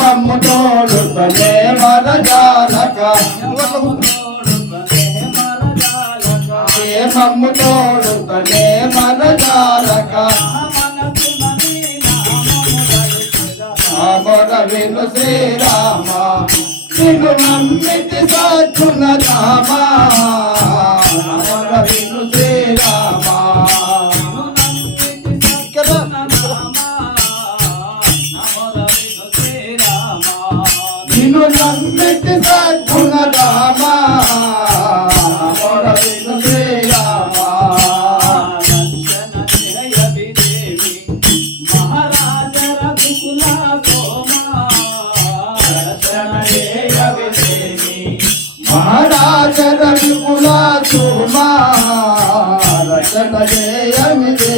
దేవమ్ము తోడుతనే వరజాలక దేవమ్ము తోడుతనే వరజాలక అమర విను శ్రీరామ నిన్ను నమ్మితి సాధున రామ అమర విను శ్రీ ಸಂಪದೇ ಅಮಿತೇ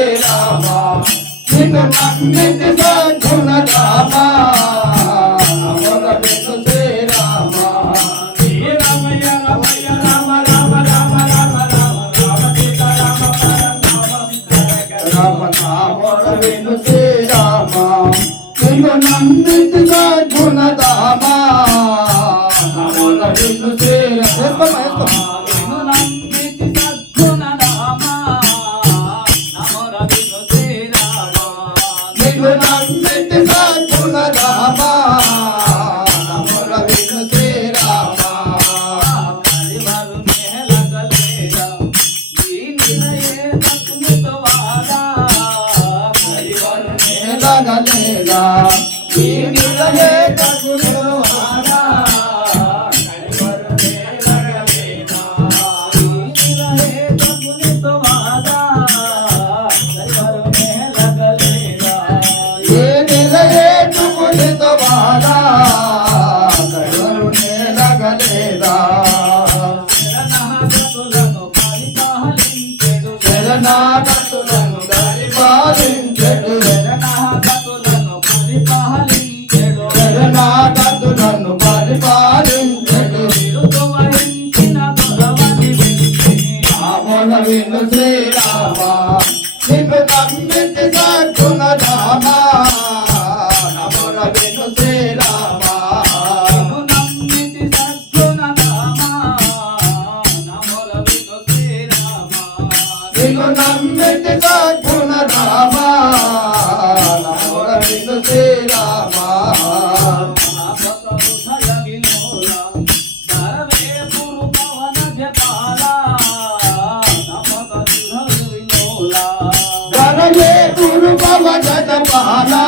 విను శ్రీరామ నిన్ను నమ్మితి సాధున రామ శరణాగతులను దరిపాలించెడు శరణాగతులను పరిపాలించెడు ఆమోన విను శ్రీరామ నిన్ను నమ్మితి సాధున రామ. గురు పాలా.